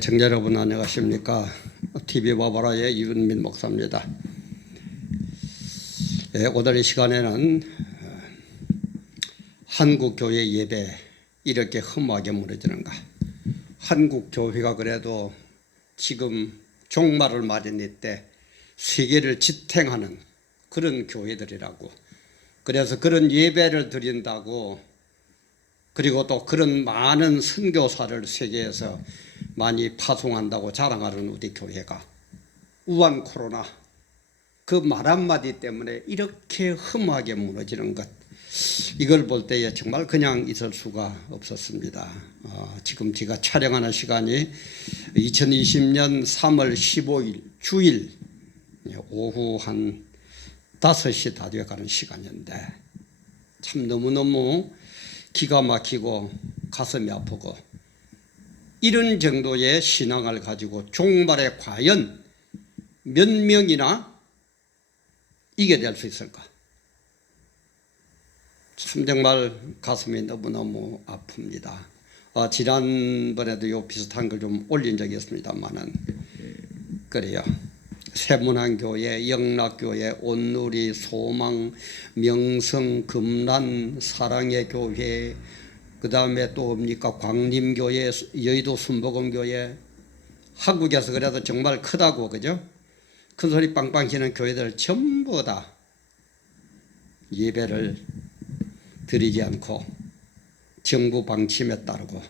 청자 여러분 안녕하십니까? TV 바바라의 이윤민 목사입니다. 오늘 이 시간에는 한국 교회 예배 이렇게 허무하게 무너지는가? 한국 교회가 그래도 지금 종말을 맞이할 때 세계를 지탱하는 그런 교회들이라고, 그래서 그런 예배를 드린다고, 그리고 또 그런 많은 선교사를 세계에서 많이 파송한다고 자랑하는 우리 교회가 우한 코로나 그 말 한마디 때문에 이렇게 허무하게 무너지는 것, 이걸 볼 때에 정말 그냥 있을 수가 없었습니다. 지금 제가 촬영하는 시간이 2020년 3월 15일 주일 오후 한 5시 다 돼가는 시간인데 참 너무너무 기가 막히고 가슴이 아프고, 이런 정도의 신앙을 가지고 종말에 과연 몇 명이나 이겨낼 수 있을까? 참 정말 가슴이 너무너무 아픕니다. 지난번에도 요 비슷한 걸 좀 올린 적이 있습니다만은 그래요. 세문안교회, 영락교회, 온누리, 소망, 명성, 금란, 사랑의 교회, 그 다음에 또 뭡니까 광림교회, 여의도 순복음교회, 한국에서 그래도 정말 크다고, 그죠? 큰 소리 빵빵 치는 교회들 전부 다 예배를 드리지 않고 정부 방침에 따르고,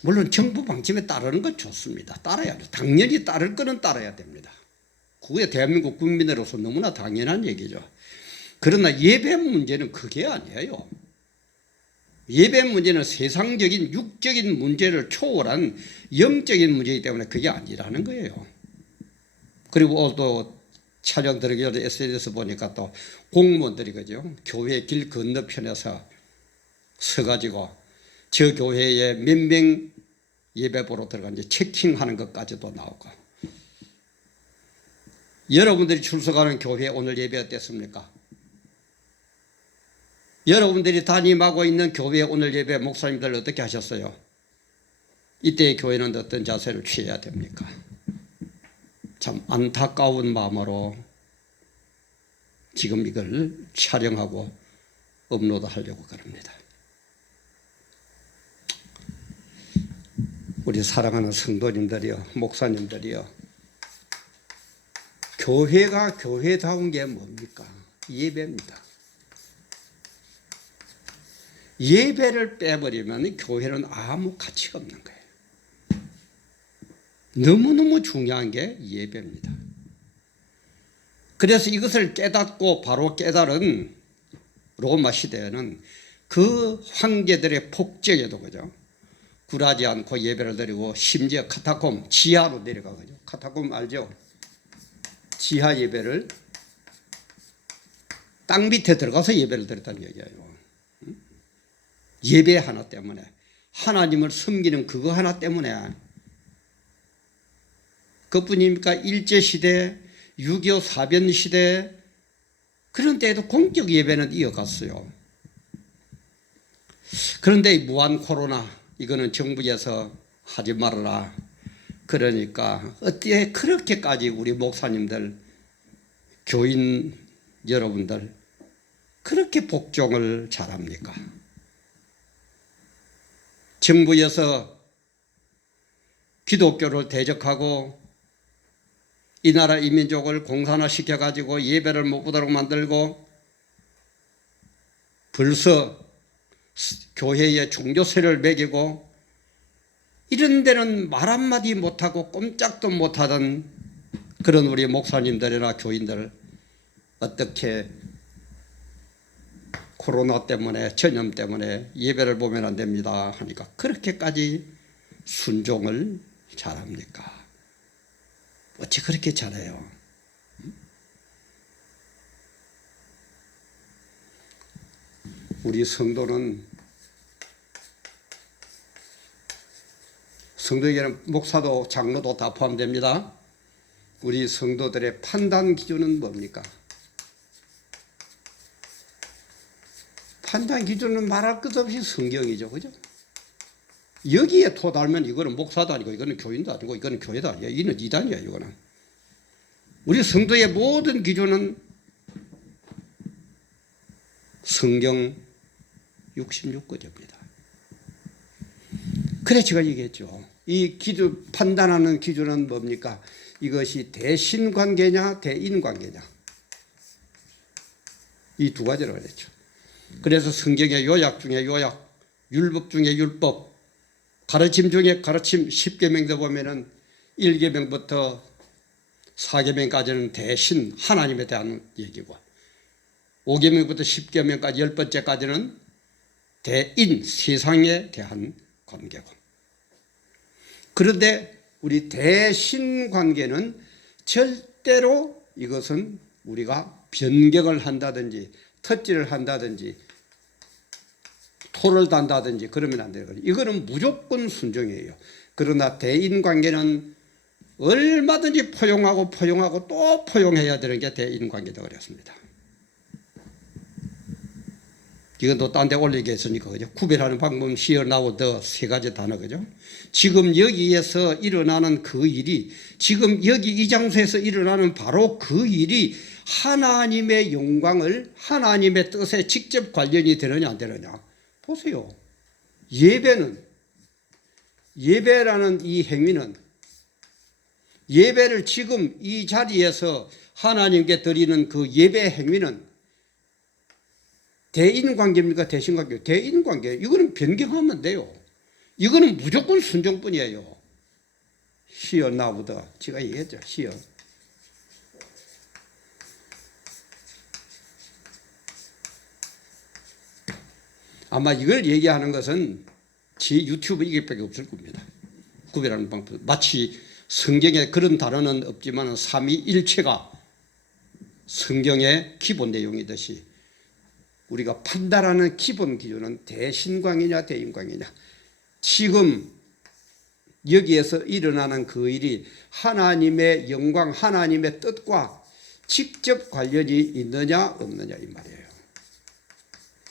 물론 정부 방침에 따르는 건 좋습니다. 따라야죠. 당연히 따를 거는 따라야 됩니다. 그게 대한민국 국민으로서 너무나 당연한 얘기죠. 그러나 예배 문제는 그게 아니에요. 예배 문제는 세상적인 육적인 문제를 초월한 영적인 문제이기 때문에 그게 아니라는 거예요. 그리고 또 촬영 들어가기 전에 SNS 보니까 또 공무원들이 그죠, 교회 길 건너편에서 서가지고 저 교회에 몇 명 예배 보러 들어가는지 체킹하는 것까지도 나오고, 여러분들이 출석하는 교회 오늘 예배 어땠습니까? 여러분들이 담임하고 있는 교회 오늘 예배 목사님들 어떻게 하셨어요? 이때의 교회는 어떤 자세를 취해야 됩니까? 참 안타까운 마음으로 지금 이걸 촬영하고 업로드하려고 그럽니다. 우리 사랑하는 성도님들이요, 목사님들이요, 교회가 교회다운 게 뭡니까? 예배입니다. 예배를 빼버리면 교회는 아무 가치가 없는 거예요. 너무너무 중요한 게 예배입니다. 그래서 이것을 깨닫고 바로 깨달은 로마 시대에는 그 황제들의 폭정에도 그죠, 굴하지 않고 예배를 드리고, 심지어 카타콤 지하로 내려가거든요. 카타콤 알죠? 지하 예배를 땅 밑에 들어가서 예배를 드렸다는 얘기예요. 예배 하나 때문에, 하나님을 섬기는 그거 하나 때문에. 그뿐입니까? 일제시대, 6.25 사변시대 그런 때에도 공적 예배는 이어갔어요. 그런데 무한 코로나 이거는 정부에서 하지 말아라, 그러니까 어떻게 그렇게까지 우리 목사님들, 교인 여러분들 그렇게 복종을 잘합니까? 정부에서 기독교를 대적하고 이 나라 이 민족을 공산화시켜가지고 예배를 못 보도록 만들고, 벌써 교회에 종교세를 매기고, 이런 데는 말 한마디 못하고 꼼짝도 못하던 그런 우리 목사님들이나 교인들 어떻게 코로나 때문에, 전염 때문에 예배를 보면 안 됩니다 하니까 그렇게까지 순종을 잘합니까? 어찌 그렇게 잘해요? 우리 성도는, 성도에게는 목사도 장로도 다 포함됩니다. 우리 성도들의 판단 기준은 뭡니까? 판단 기준은 말할 것 없이 성경이죠, 그죠? 여기에 토 달면 이거는 목사도 아니고 이거는 교인도 아니고 이거는 교회도 아니야. 이는 이단이야. 이거는. 우리 성도의 모든 기준은 성경 66거제입니다. 그래 제가 얘기했죠. 이 기준 판단하는 기준은 뭡니까? 이것이 대신관계냐 대인관계냐 이 두 가지를 그랬죠. 그래서 성경의 요약 중에 요약, 율법 중에 율법, 가르침 중에 가르침 10계명도 보면은 1계명부터 4계명까지는 대신 하나님에 대한 얘기고 5계명부터 10계명까지 10번째까지는 대인 세상에 대한 관계고 그런데 우리 대신 관계는 절대로 이것은 우리가 변경을 한다든지 텃질을 한다든지 토를 단다든지 그러면 안 되는 거죠. 이거는 무조건 순종이에요. 그러나 대인관계는 얼마든지 포용하고 포용하고 또 포용해야 되는 게 대인관계다 그랬습니다. 이건 또 딴 데 올리게 했으니까 그죠. 구별하는 방법은 here, now, the 세 가지 단어 그죠. 지금 여기에서 일어나는 그 일이 지금 여기 이 장소에서 일어나는 바로 그 일이 하나님의 영광을 하나님의 뜻에 직접 관련이 되느냐 안 되느냐 보세요. 예배라는 이 행위는 예배를 지금 이 자리에서 하나님께 드리는 그 예배 행위는 대인관계입니까 대신관계? 대인관계. 이거는 변경하면 돼요. 이거는 무조건 순종뿐이에요. here, now, the 제가 얘기했죠. here. 아마 이걸 얘기하는 것은 제 유튜브 이게밖에 없을 겁니다. 구별하는 방법. 마치 성경에 그런 단어는 없지만 삼위일체가 성경의 기본 내용이듯이 우리가 판단하는 기본 기준은 대신광이냐 대인광이냐. 지금 여기에서 일어나는 그 일이 하나님의 영광 하나님의 뜻과 직접 관련이 있느냐 없느냐 이 말이에요.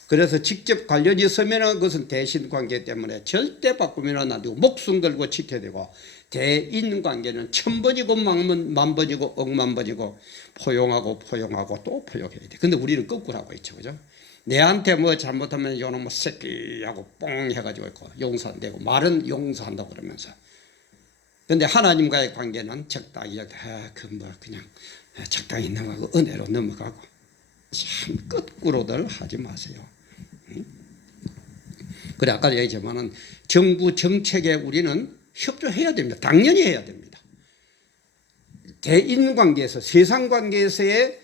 그래서 직접 관련이 있으면 그것은 대신관계 때문에 절대 바꾸면 안 되고 목숨 걸고 지켜야 되고 대인관계는 천번이고 만번이고 억만번이고 포용하고 포용하고 또 포용해야 돼. 근데 우리는 거꾸로 하고 있죠. 그죠? 내한테 뭐 잘못하면 요놈 뭐 새끼하고 뽕 해가지고 있고 용서 안 되고 말은 용서한다고 그러면서 근데 하나님과의 관계는 적당히 그냥 적당히 넘어가고 은혜로 넘어가고 참 거꾸로들 하지 마세요. 그래 아까 얘기했지만은 정부 정책에 우리는 협조해야 됩니다. 당연히 해야 됩니다. 대인관계에서 세상관계에서의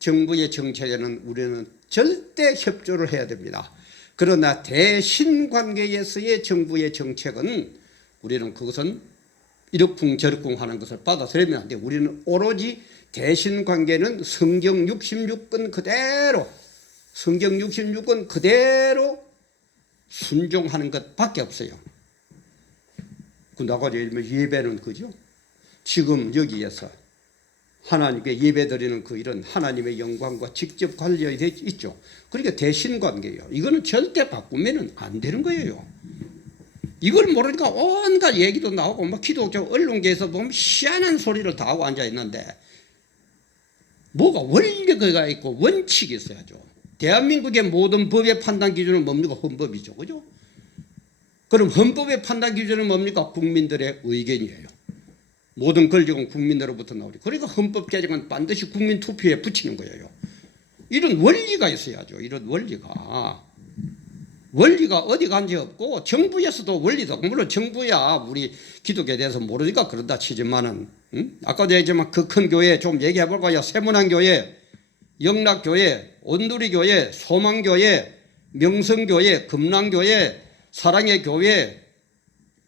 정부의 정책에는 우리는 절대 협조를 해야 됩니다. 그러나 대신관계에서의 정부의 정책은 우리는 그것은 이러쿵저러쿵 하는 것을 받아들이면 안 돼요. 우리는 오로지 대신관계는 성경 66권 그대로 성경 66권 그대로 순종하는 것밖에 없어요. 나가 예배는 그죠? 지금 여기에서 하나님께 예배드리는 그 일은 하나님의 영광과 직접 관련이 있죠. 그러니까 대신관계예요. 이거는 절대 바꾸면 안 되는 거예요. 이걸 모르니까 온갖 얘기도 나오고 막 기독교 언론계에서 보면 희한한 소리를 다 하고 앉아 있는데 뭐가 원리가 있고 원칙이 있어야죠. 대한민국의 모든 법의 판단 기준은 뭡니까? 헌법이죠. 그죠? 그럼 헌법의 판단 기준은 뭡니까? 국민들의 의견이에요. 모든 권력은 국민으로부터 나오죠. 그러니까 헌법 개정은 반드시 국민 투표에 붙이는 거예요. 이런 원리가 있어야죠. 이런 원리가 어디 간지 없고 정부에서도 원리도 없고 물론 정부야 우리 기독교에 대해서 모르니까 그런다 치지만은 아까도 얘기했지만 그 큰 교회 좀 얘기해 볼까요? 세문안교회, 영락교회, 온누리교회, 소망교회, 명성교회, 금랑교회, 사랑의 교회,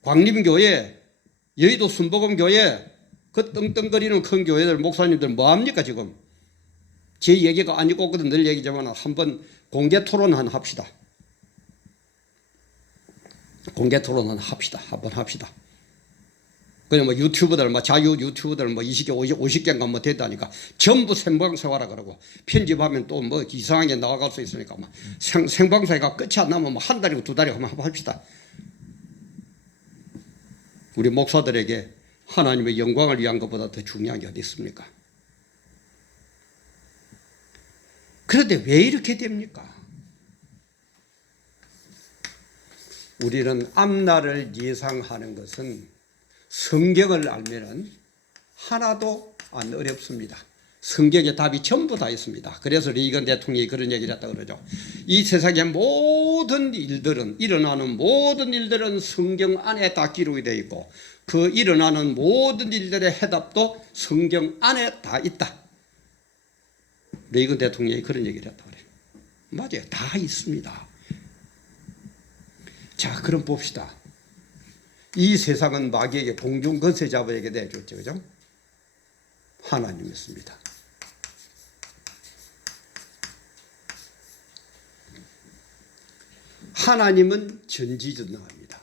광림교회, 여의도 순복음교회 그 떵떵거리는 큰 교회들 목사님들 뭐합니까 지금? 제 얘기가 아니고 늘 얘기지만 한번 공개 토론 합시다. 공개 토론은 합시다. 한번 합시다. 그냥 뭐 유튜브들, 뭐 자유 유튜브들 뭐 20개, 50개인가 뭐 됐다니까 전부 생방송하라 그러고 편집하면 또 뭐 이상하게 나아갈 수 있으니까 막 생방송가 끝이 안 나면 뭐 한 달이고 두 달이고 한번 합시다. 우리 목사들에게 하나님의 영광을 위한 것보다 더 중요한 게 어디 있습니까? 그런데 왜 이렇게 됩니까? 우리는 앞날을 예상하는 것은 성경을 알면은 하나도 안 어렵습니다. 성경에 답이 전부 다 있습니다. 그래서 리건 대통령이 그런 얘기를 했다고 그러죠. 이 세상의 모든 일들은, 일어나는 모든 일들은 성경 안에 다 기록이 되어 있고 그 일어나는 모든 일들의 해답도 성경 안에 다 있다. 리건 대통령이 그런 얘기를 했다고 그래요. 맞아요. 다 있습니다. 자, 그럼 봅시다. 이 세상은 마귀에게 공중 권세 잡아에게 내줬죠. 그죠? 하나님이었습니다. 하나님은 전지전능합니다.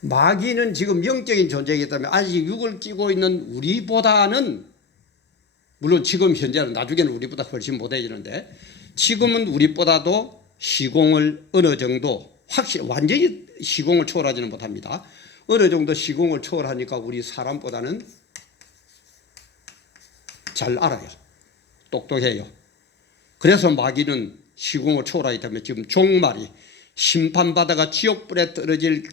마귀는 지금 영적인 존재이기 때문에 아직 육을 끼고 있는 우리보다는, 물론 지금 현재는, 나중에는 우리보다 훨씬 못해지는데 지금은 우리보다도 시공을 어느 정도 완전히 시공을 초월하지는 못합니다. 어느 정도 시공을 초월하니까 우리 사람보다는 잘 알아요. 똑똑해요. 그래서 마귀는 시공을 초월하기 때문에 지금 종말이, 심판받아가 지옥불에 떨어질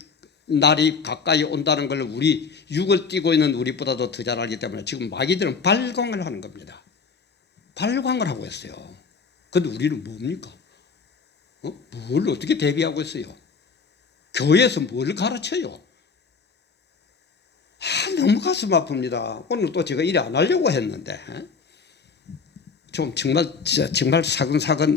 날이 가까이 온다는 걸 우리 육을 띠고 있는 우리보다도 더 잘 알기 때문에 지금 마귀들은 발광을 하는 겁니다. 발광을 하고 있어요. 그런데 우리는 뭡니까? 뭘 어떻게 대비하고 있어요? 교회에서 뭘 가르쳐요? 너무 가슴 아픕니다. 오늘 또 제가 일 안 하려고 했는데 좀 정말 사근사근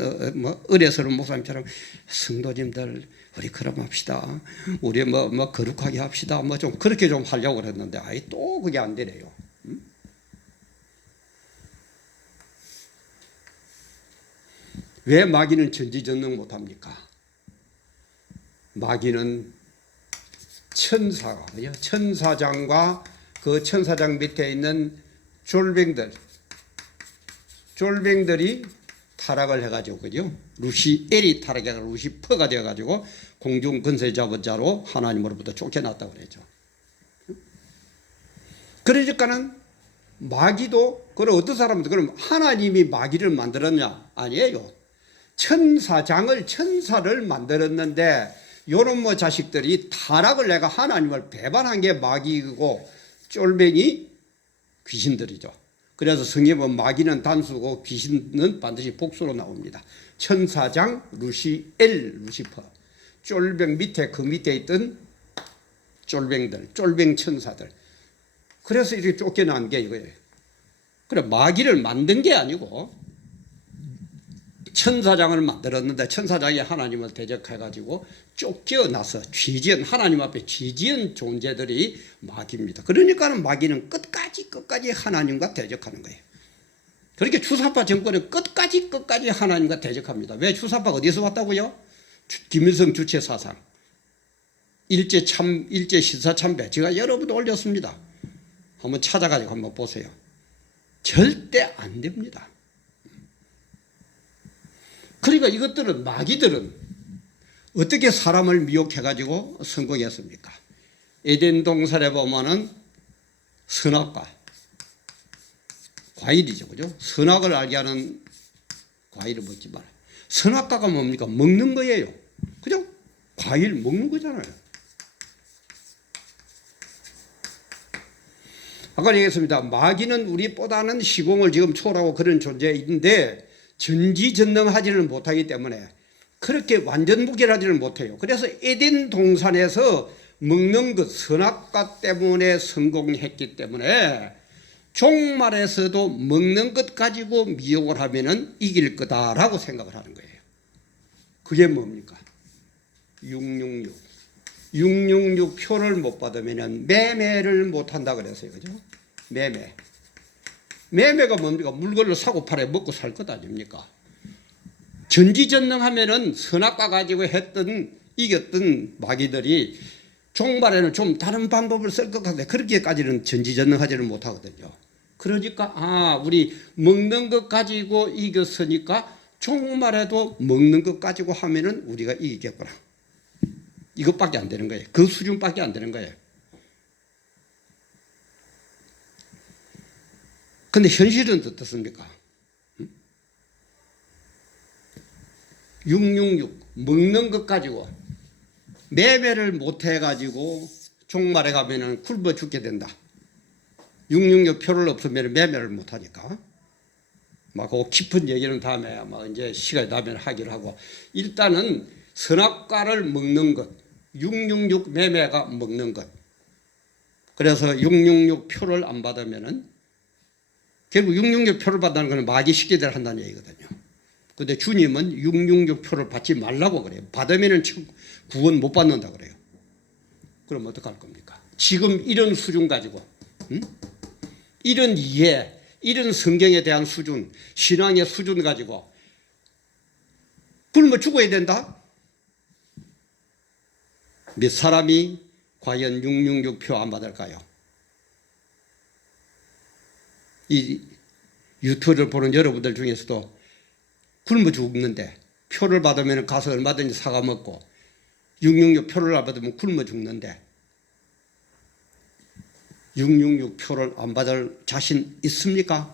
의뢰스러운 목사님처럼 성도님들 우리 그럼 합시다. 우리 거룩하게 합시다. 좀 그렇게 좀 하려고 그랬는데 아예 또 그게 안 되네요. 왜 마귀는 전지전능 못합니까? 마귀는 천사장과 그 천사장 밑에 있는 쫄병들이 타락을 해가지고, 그죠? 루시엘이 타락해가지고 루시퍼가 되어가지고 공중 권세 잡은 자로 하나님으로부터 쫓겨났다고 그랬죠. 그러니까는 마귀도, 그럼 어떤 사람들, 그럼 하나님이 마귀를 만들었냐? 아니에요. 천사를 만들었는데 요런 자식들이 타락을 내가 하나님을 배반한 게 마귀이고 쫄병이 귀신들이죠. 그래서 성경은 마귀는 단수고 귀신은 반드시 복수로 나옵니다. 천사장, 루시퍼, 쫄병 밑에, 그 밑에 있던 쫄병 천사들. 그래서 이렇게 쫓겨난 게 이거예요. 그래, 마귀를 만든 게 아니고 천사장을 만들었는데 천사장이 하나님을 대적해가지고 쫓겨나서 하나님 앞에 죄지은 존재들이 마귀입니다. 그러니까 마귀는 끝까지 하나님과 대적하는 거예요. 그렇게 주사파 정권은 끝까지 하나님과 대적합니다. 왜? 주사파가 어디서 왔다고요? 김일성 주체 사상, 일제 시사 참배, 제가 여러 번 올렸습니다. 한번 찾아가지고 한번 보세요. 절대 안 됩니다. 그러니까 이것들은, 마귀들은 어떻게 사람을 미혹해가지고 성공했습니까? 에덴 동산에 보면은 선악과, 과일이죠, 그죠? 선악을 알게 하는 과일을 먹지 말아요. 선악과가 뭡니까? 먹는 거예요. 그죠? 과일 먹는 거잖아요. 아까 얘기했습니다. 마귀는 우리보다는 시공을 지금 초월하고 그런 존재인데 전지전능하지는 못하기 때문에 그렇게 완전 무결하지는 못해요. 그래서 에덴 동산에서 먹는 것, 선악과 때문에 성공했기 때문에 종말에서도 먹는 것 가지고 미혹을 하면은 이길 거다라고 생각을 하는 거예요. 그게 뭡니까? 666 표를 못 받으면 매매를 못 한다 그랬어요. 그죠? 매매가 뭡니까? 물건을 사고 팔아 먹고 살 것 아닙니까? 전지전능하면은 선악과 가지고 이겼던 마귀들이 종말에는 좀 다른 방법을 쓸 것 같은데 그렇게까지는 전지전능하지는 못하거든요. 그러니까 우리 먹는 것 가지고 이겼으니까 종말에도 먹는 것 가지고 하면은 우리가 이기겠구나. 이것밖에 안 되는 거예요. 그 수준밖에 안 되는 거예요. 근데 현실은 어떻습니까? 666 먹는 것 가지고 매매를 못 해가지고 종말에 가면은 굶어 죽게 된다. 666 표를 없으면 매매를 못 하니까. 막 그 깊은 얘기는 다음에 아마 이제 시간이 나면 하기로 하고, 일단은 선악과를 먹는 것, 666 매매가 먹는 것. 그래서 666 표를 안 받으면은 결국 666 표를 받는 것은 마귀 시키대로 한다는 얘기거든요. 근데 주님은 666 표를 받지 말라고 그래요. 받으면은 구원 못 받는다 그래요. 그럼 어떡할 겁니까? 지금 이런 수준 가지고, 이런 이해, 이런 성경에 대한 수준, 신앙의 수준 가지고 굶어 죽어야 된다? 몇 사람이 과연 666 표 안 받을까요? 이 유튜브를 보는 여러분들 중에서도 굶어 죽는데 표를 받으면 가서 얼마든지 사가 먹고, 666 표를 안 받으면 굶어 죽는데 666 표를 안 받을 자신 있습니까?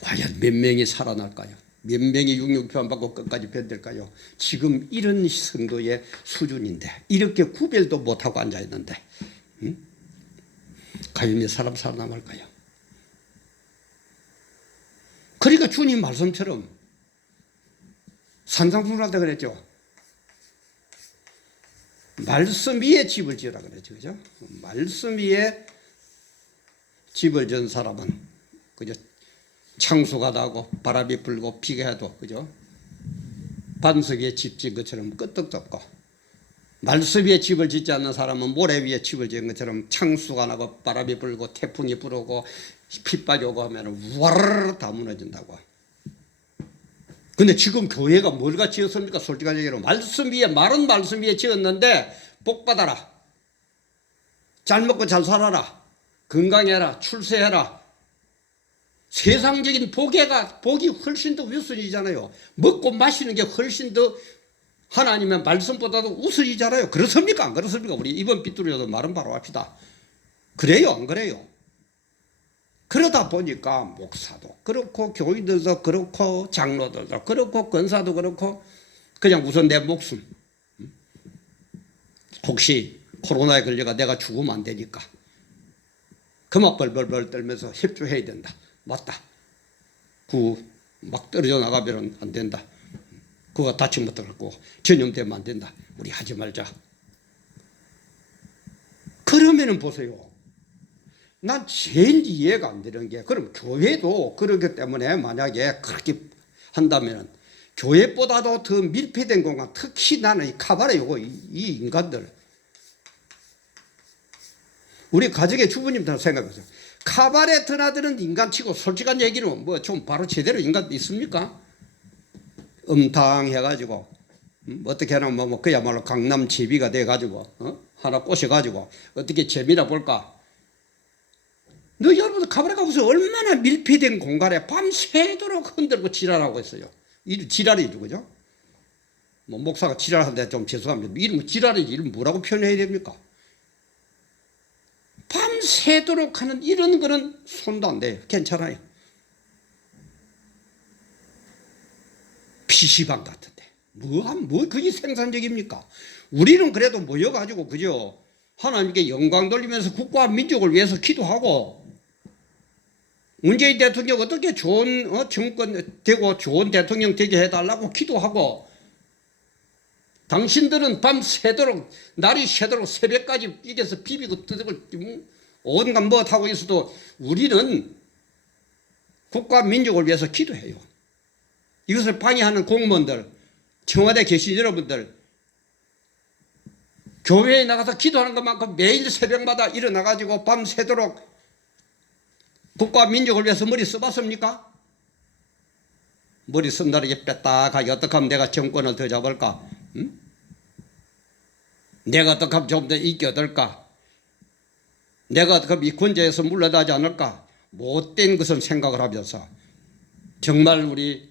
과연 몇 명이 살아날까요? 몇 명이 666표 안 받고 끝까지 견딜까요? 지금 이런 성도의 수준인데, 이렇게 구별도 못하고 앉아있는데 과연 몇 사람 살아남을까요? 그러니까 주님 말씀처럼 산상수훈할 그랬죠. 말씀 위에 집을 지으라 그랬죠. 그죠? 말씀 위에 집을 지은 사람은, 그죠? 창수가 나고 바람이 불고 비가 해도, 그죠? 반석 위에 집 지은 것처럼 끄떡없고, 말씀 위에 집을 짓지 않는 사람은 모래 위에 집을 지은 것처럼 창수가 나고 바람이 불고 태풍이 불어오고 피 빠져오고 하면 와르르 다 무너진다고. 근데 지금 교회가 뭘가 지었습니까? 솔직한 얘기로 말씀 위에, 마른 말씀 위에 지었는데 복 받아라, 잘 먹고 잘 살아라, 건강해라, 출세해라. 세상적인 복이 훨씬 더 우선이잖아요. 먹고 마시는 게 훨씬 더 하나님의 말씀보다도 우선이잖아요. 그렇습니까? 안 그렇습니까? 우리 이번 삐뚤어져도 말은 바로 합시다. 그래요? 안 그래요? 그러다 보니까 목사도 그렇고 교인들도 그렇고 장로들도 그렇고 권사도 그렇고 그냥 우선 내 목숨, 혹시 코로나에 걸려가 내가 죽으면 안 되니까 그만 벌벌벌 떨면서 협조해야 된다. 맞다. 막 떨어져 나가면 안 된다. 그거 다치면 어떡하고 전염되면 안 된다. 우리 하지 말자. 그러면은 보세요. 난 제일 이해가 안 되는 게, 그럼 교회도 그렇기 때문에 만약에 그렇게 한다면 교회보다도 더 밀폐된 공간, 특히 나는 이 카바레 이 인간들, 우리 가정의 주부님들 생각해보세요. 카바레 드나드는 인간치고 솔직한 얘기는 뭐 좀 바로 제대로 인간 있습니까? 음탕해가지고 어떻게 하면 뭐 그야말로 강남 제비가 돼가지고 하나 꼬셔가지고 어떻게 재미나 볼까? 너 여러분들 카바레 가보세요. 얼마나 밀폐된 공간에 밤새도록 흔들고 지랄하고 있어요. 이 지랄이죠, 그죠? 뭐 목사가 지랄하는데 좀 죄송합니다. 이름 지랄이지, 이름 뭐라고 표현해야 됩니까? 밤새도록 하는 이런 거는 손도 안 돼요. 괜찮아요. PC방 같은데 뭐 그게 생산적입니까? 우리는 그래도 모여가지고, 그죠? 하나님께 영광 돌리면서 국가와 민족을 위해서 기도하고, 문재인 대통령 어떻게 좋은 정권 되고 좋은 대통령 되게 해달라고 기도하고, 당신들은 밤새도록, 날이 새도록 새벽까지 이겨서 비비고 뜯고 온갖 뭐 하고 있어도 우리는 국가 민족을 위해서 기도해요. 이것을 방해하는 공무원들, 청와대 계신 여러분들, 교회에 나가서 기도하는 것만큼 매일 새벽마다 일어나가지고 밤새도록 국가 민족을 위해서 머리 써봤습니까? 머리 쓴다르게 뺐다가게 어떻게 하면 내가 정권을 더 잡을까? 응? 내가 어떻게 하면 좀 더 인기 얻을까? 내가 어떻게 하면 이 권좌에서 물러나지 않을까? 못된 것은 생각을 하면서 정말 우리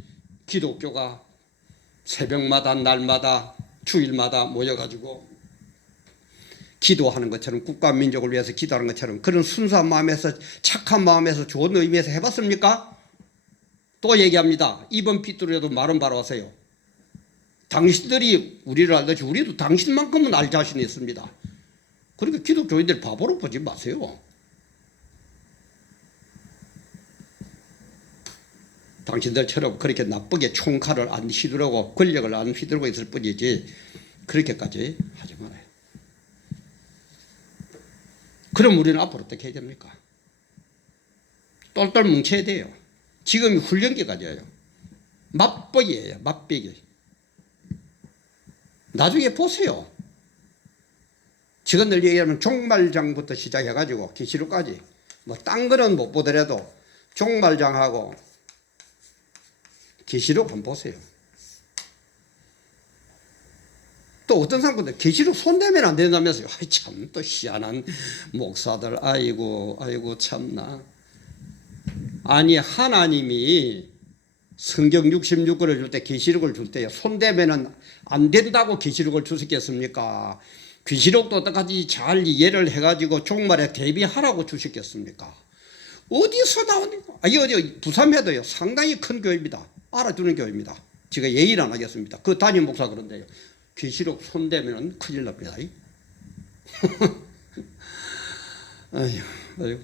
기독교가 새벽마다 날마다 주일마다 모여가지고 기도하는 것처럼 국가 민족을 위해서 기도하는 것처럼 그런 순수한 마음에서 착한 마음에서 좋은 의미에서 해봤습니까? 또 얘기합니다. 이번 삐뚤어도 말은 바로 하세요. 당신들이 우리를 알듯이 우리도 당신만큼은 알 자신이 있습니다. 그러니까 기독교인들 바보로 보지 마세요. 당신들처럼 그렇게 나쁘게 총칼을 안 휘두르고 권력을 안 휘두르고 있을 뿐이지 그렇게까지 하지 말아요. 그럼 우리는 앞으로 어떻게 해야 됩니까? 똘똘 뭉쳐야 돼요. 지금이 훈련기까지예요. 맛보기예요. 맛보기. 나중에 보세요. 직원들 얘기하면 종말장부터 시작해가지고 계시록까지 뭐 딴 거는 못 보더라도 종말장하고 계시록 한번 보세요. 또 어떤 사람들 계시록 손대면 안 된다면서요. 참 또 희한한 목사들. 아이고 참나. 아니 하나님이 성경 66권을 줄 때 계시록을 줄 때요. 손대면 안 된다고 계시록을 주셨겠습니까? 계시록도 어떡하지 잘 이해를 해가지고 종말에 대비하라고 주셨겠습니까? 어디서 나오니까? 어디 부산에도요. 상당히 큰 교회입니다. 알아주는 교회입니다. 제가 예의를 안 하겠습니다. 그 담임 목사 그런데요. 계시록 손대면 큰일 납니다. 아이고,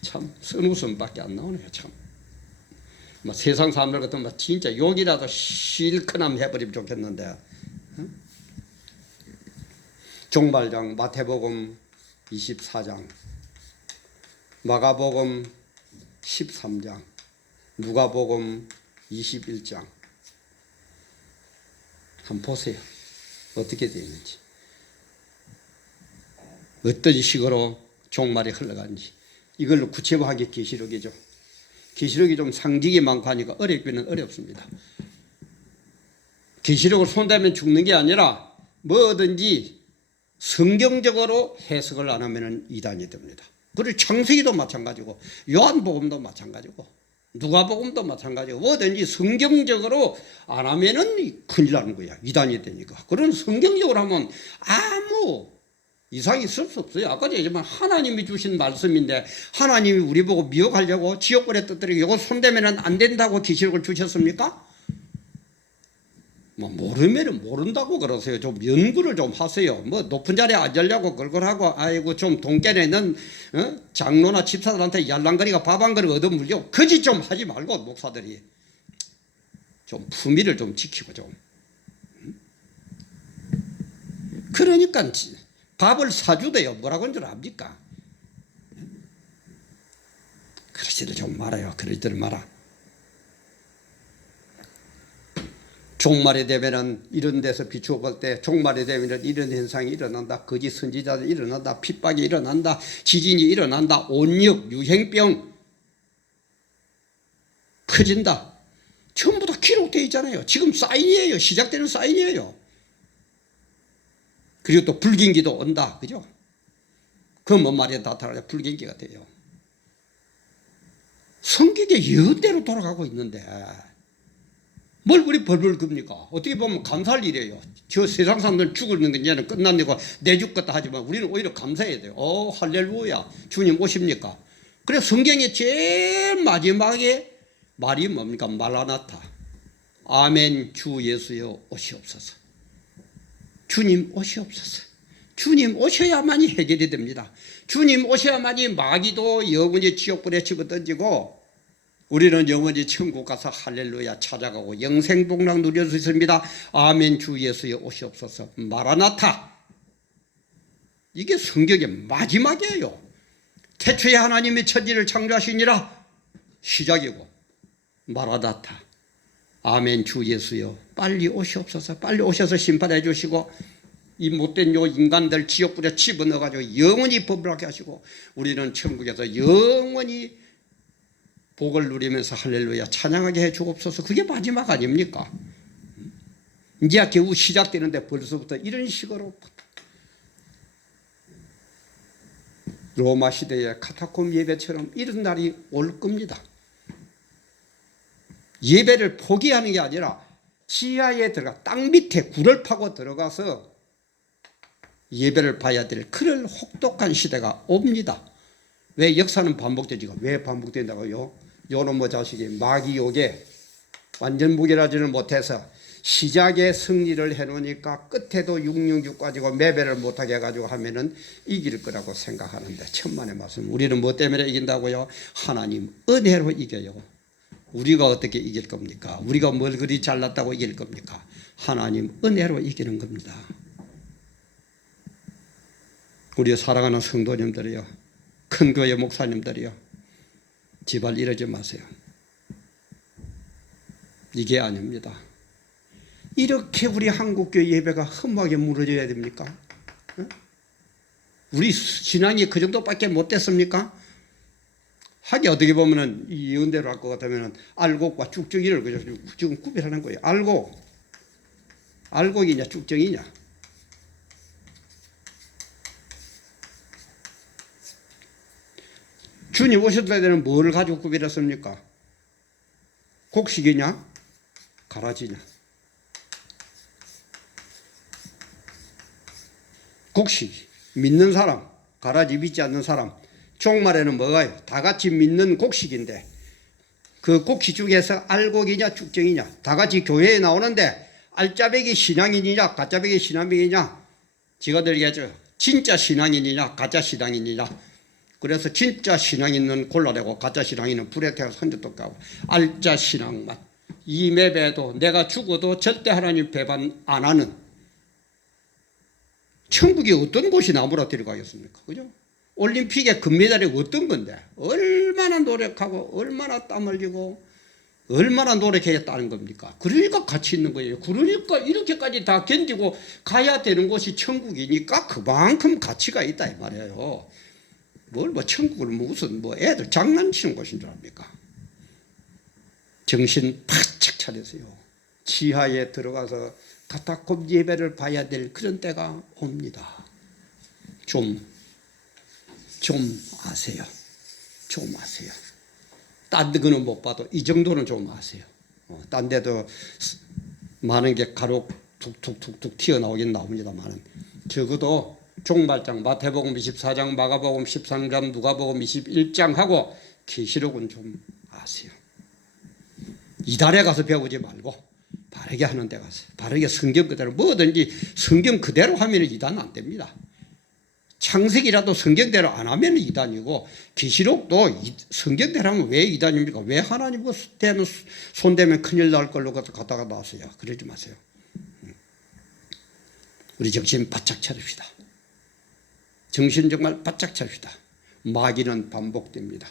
참 쓴웃음밖에 안 나오네요. 참. 뭐 세상 사람들 같으면 진짜 욕이라도 실컷 한번 해버리면 좋겠는데. 종말장 마태복음 24장, 마가복음 13장, 누가복음 21장 한번 보세요. 어떻게 되어 있는지, 어떤 식으로 종말이 흘러가는지. 이걸로 구체화하게 계시록이죠. 계시록이 좀 상징이 많고 하니까 어렵기는 어렵습니다. 계시록을 손대면 죽는 게 아니라 뭐든지 성경적으로 해석을 안 하면 이단이 됩니다. 그리고 창세기도 마찬가지고 요한복음도 마찬가지고 누가복음도 마찬가지고 뭐든지 성경적으로 안 하면은 큰일 나는 거야. 이단이 되니까. 그런 성경적으로 하면 아무 이상이 있을 수 없어요. 아까도 얘기했지만 하나님이 주신 말씀인데 하나님이 우리 보고 미혹하려고 지옥불에 떠들이고 이거 손대면 안 된다고 계시록을 주셨습니까? 뭐 모르면 모른다고 그러세요. 좀 연구를 좀 하세요. 뭐 높은 자리에 앉으려고 걸걸하고 아이고 좀 돈깨내 있는 장로나 집사들한테 yar랑거리가 밥 한 그릇 얻어물려 거짓 좀 하지 말고 목사들이 좀 품위를 좀 지키고 좀. 그러니까 밥을 사주대요. 뭐라고 하는 줄 압니까? 그러지들 좀 말아요. 그러지들 마라. 종말이 되면은 이런 데서 비추어 볼 때 종말이 되면은 이런 현상이 일어난다. 거짓 선지자들이 일어난다. 핍박이 일어난다. 지진이 일어난다. 온역, 유행병 커진다. 전부 다 기록되어 있잖아요. 지금 사인이에요. 시작되는 사인이에요. 그리고 또 불경기도 온다. 그죠? 그 뭔 말이야 나타나야 불경기가 돼요. 성격이 여대로 돌아가고 있는데 뭘 우리 벌벌 겁니까? 어떻게 보면 감사할 일이에요. 저 세상 사람들 죽는 건 이제는 끝난 일이고 내 죽겠다 하지만 우리는 오히려 감사해야 돼요. 할렐루야. 주님 오십니까? 그래 성경의 제일 마지막에 말이 뭡니까? 마라나타. 아멘 주 예수여 오시옵소서. 주님 오시옵소서. 주님 오셔야만이 해결이 됩니다. 주님 오셔야만이 마귀도 영원히 지옥불에 집어던지고 우리는 영원히 천국 가서 할렐루야 찾아가고 영생복락 누릴 수 있습니다. 아멘 주 예수여 오시옵소서. 마라나타. 이게 성경의 마지막이에요. 태초에 하나님이 천지를 창조하시니라 시작이고 마라나타. 아멘 주 예수여 빨리 오시옵소서. 빨리 오셔서 심판해 주시고 이 못된 요 인간들 지옥불에 집어넣어가지고 영원히 법을하게 하시고 우리는 천국에서 영원히 복을 누리면서 할렐루야 찬양하게 해 주옵소서. 그게 마지막 아닙니까? 이제 겨우 시작되는데 벌써부터 이런 식으로 로마 시대의 카타콤 예배처럼 이런 날이 올 겁니다. 예배를 포기하는 게 아니라 지하에 들어가 땅 밑에 굴을 파고 들어가서 예배를 봐야 될 그런 혹독한 시대가 옵니다. 왜 역사는 반복되지가 왜 반복된다고요? 요놈의 자식이 마귀욕에 완전 무결하지를 못해서 시작에 승리를 해놓으니까 끝에도 666 가지고 매배를 못하게 해가지고 하면은 이길 거라고 생각하는데 천만의 말씀. 우리는 뭐 때문에 이긴다고요? 하나님 은혜로 이겨요. 우리가 어떻게 이길 겁니까? 우리가 뭘 그리 잘났다고 이길 겁니까? 하나님 은혜로 이기는 겁니다. 우리 사랑하는 성도님들이요, 큰 교회 목사님들이요, 제발 이러지 마세요. 이게 아닙니다. 이렇게 우리 한국교회 예배가 허무하게 무너져야 됩니까? 우리 신앙이 그 정도밖에 못 됐습니까? 하기 어떻게 보면은 이 예언대로 할 것 같으면은 알곡과 쭉정이를 그저 지금 구별하는 거예요. 알곡이냐 쭉정이냐. 주님 오셨을 때는 뭘 가지고 구별했습니까? 곡식이냐 가라지냐. 곡식 믿는 사람, 가라지 믿지 않는 사람. 종말에는 뭐가요? 다 같이 믿는 곡식인데 그 곡식 중에서 알곡이냐 쭉정이냐. 다 같이 교회에 나오는데 알짜배기 신앙인이냐 가짜배기 신앙인이냐. 제가 들겠죠. 진짜 신앙인이냐 가짜 신앙인이냐. 그래서 진짜 신앙인은 골라내고 가짜 신앙인은 불에 태워 선뜻도 가고. 알짜 신앙만. 이 매배도 내가 죽어도 절대 하나님 배반 안 하는. 천국이 어떤 곳이 나무라 데려가겠습니까? 그죠? 올림픽의 금메달이 어떤 건데 얼마나 노력하고 얼마나 땀 흘리고 얼마나 노력했다는 겁니까? 그러니까 가치 있는 거예요. 그러니까 이렇게까지 다 견디고 가야 되는 곳이 천국이니까 그만큼 가치가 있다 이 말이에요. 뭘 뭐 천국을 무슨 뭐 애들 장난치는 곳인 줄 압니까? 정신 바짝 차리세요. 지하에 들어가서 카타콤 예배를 봐야 될 그런 때가 옵니다. 좀 아세요. 좀 아세요. 딴 데는 못 봐도 이 정도는 좀 아세요. 딴 데도 많은 게 가로 툭툭툭툭 튀어나오긴 나옵니다만 적어도 종말장 마태복음 24장 마가복음 13장 누가복음 21장하고 계시록은 좀 아세요. 이달에 가서 배우지 말고 바르게 하는 데 가서 바르게 성경 그대로 뭐든지 성경 그대로 하면 이단 안 됩니다. 창세기라도 성경대로 안 하면 이단이고 계시록도 성경대로 하면 왜 이단입니까? 왜 하나님 대면 손대면 큰일 날 걸로 갖다가 놨어요. 그러지 마세요. 우리 정신 바짝 차립시다. 정신 정말 바짝 차립시다. 마귀는 반복됩니다.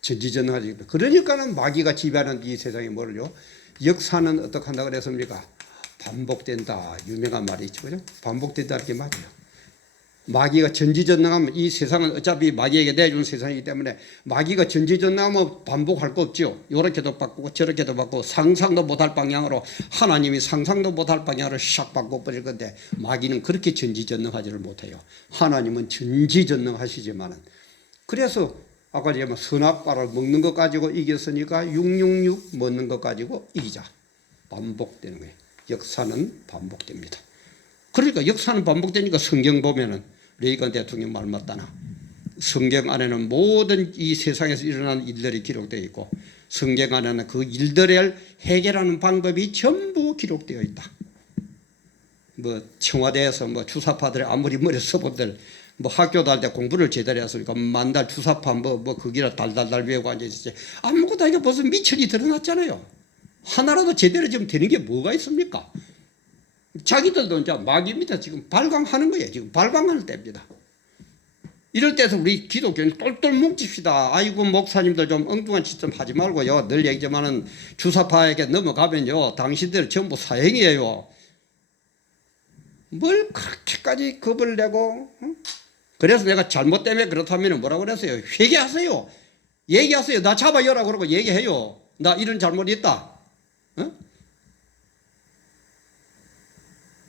전지전능하지. 그러니까는 마귀가 지배하는 이 세상에 뭐를요? 역사는 어떻게 한다고 그랬습니까? 반복된다. 유명한 말이 있죠. 그죠? 반복된다 이렇게 말이에요. 마귀가 전지전능하면 이 세상은 어차피 마귀에게 내주는 세상이기 때문에 마귀가 전지전능하면 반복할 거 없죠. 이렇게도 바꾸고 저렇게도 바꾸고 상상도 못할 방향으로 하나님이 상상도 못할 방향으로 샥 바꿔버릴 건데 마귀는 그렇게 전지전능하지를 못해요. 하나님은 전지전능하시지만은 그래서 아까 제가 선악과를 먹는 것 가지고 이겼으니까 666 먹는 것 가지고 이기자. 반복되는 거예요. 역사는 반복됩니다. 그러니까 역사는 반복되니까 성경 보면은 레이건 대통령 말 맞다나 성경 안에는 모든 이 세상에서 일어난 일들이 기록되어 있고 성경 안에는 그 일들을 해결하는 방법이 전부 기록되어 있다. 뭐 청와대에서 뭐 주사파들이 아무리 머리 써본들 뭐 학교 다닐 때 공부를 제대로 했으니까 만달 주사파 뭐 거기라 달달달 외우고 앉아있었지 아무것도 아니고 무슨 미천이 드러났잖아요. 하나라도 제대로 좀 되는 게 뭐가 있습니까? 자기들도 이제 마귀 밑에 지금 발광하는 거예요. 지금 발광하는 때입니다. 이럴 때서 우리 기독교는 똘똘 뭉칩시다. 아이고 목사님들 좀 엉뚱한 짓 좀 하지 말고요. 늘 얘기지만은 주사파에게 넘어가면요. 당신들 전부 사형이에요. 뭘 그렇게까지 겁을 내고 그래서 내가 잘못 때문에 그렇다면 뭐라고 그랬어요? 회개하세요. 얘기하세요. 나 잡아요라 그러고 얘기해요. 나 이런 잘못이 있다.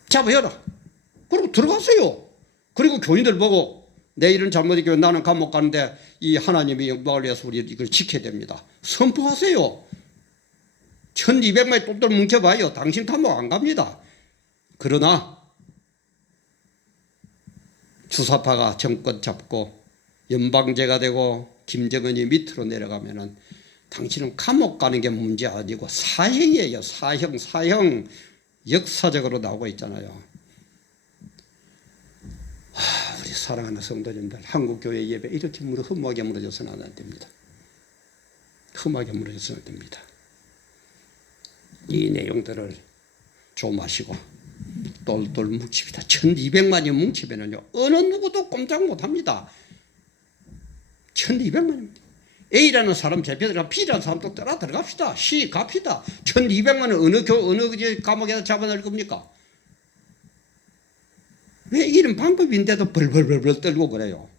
잡아요라. 그리고 들어가세요. 그리고 교인들 보고 내 이런 잘못이고 나는 감옥 가는데 이 하나님의 영광을 위해서 우리 이걸 지켜야 됩니다. 선포하세요. 1200만이 똘똘 뭉쳐봐요. 당신 감옥 안 갑니다. 그러나 주사파가 정권 잡고 연방제가 되고 김정은이 밑으로 내려가면은 당신은 감옥 가는 게 문제 아니고 사형이에요. 사형 역사적으로 나오고 있잖아요. 우리 사랑하는 성도님들, 한국교회 예배 이렇게 험하게 무너져서는 안 됩니다. 험하게 무너져서는 안 됩니다. 이 내용들을 조마시고 똘똘 뭉칩니다. 1200만이 뭉치면은요, 어느 누구도 꼼짝 못합니다. 1200만입니다. A라는 사람 제패들어 B라는 사람도 따라 들어갑시다. C 갑시다. 1200만은 어느 감옥에다 잡아낼 겁니까? 왜 이런 방법인데도 벌벌벌벌 떨고 그래요?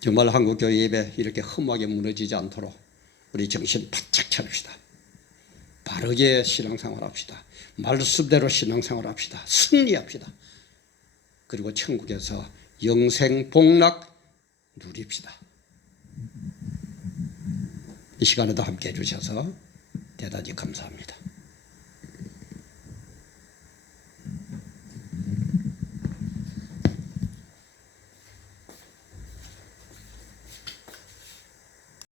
정말 한국교회 예배 이렇게 험하게 무너지지 않도록 우리 정신 바짝 차립시다. 바르게 신앙생활 합시다. 말씀대로 신앙생활 합시다. 승리합시다. 그리고 천국에서 영생 복락 누립시다. 이 시간에도 함께 해주셔서 대단히 감사합니다.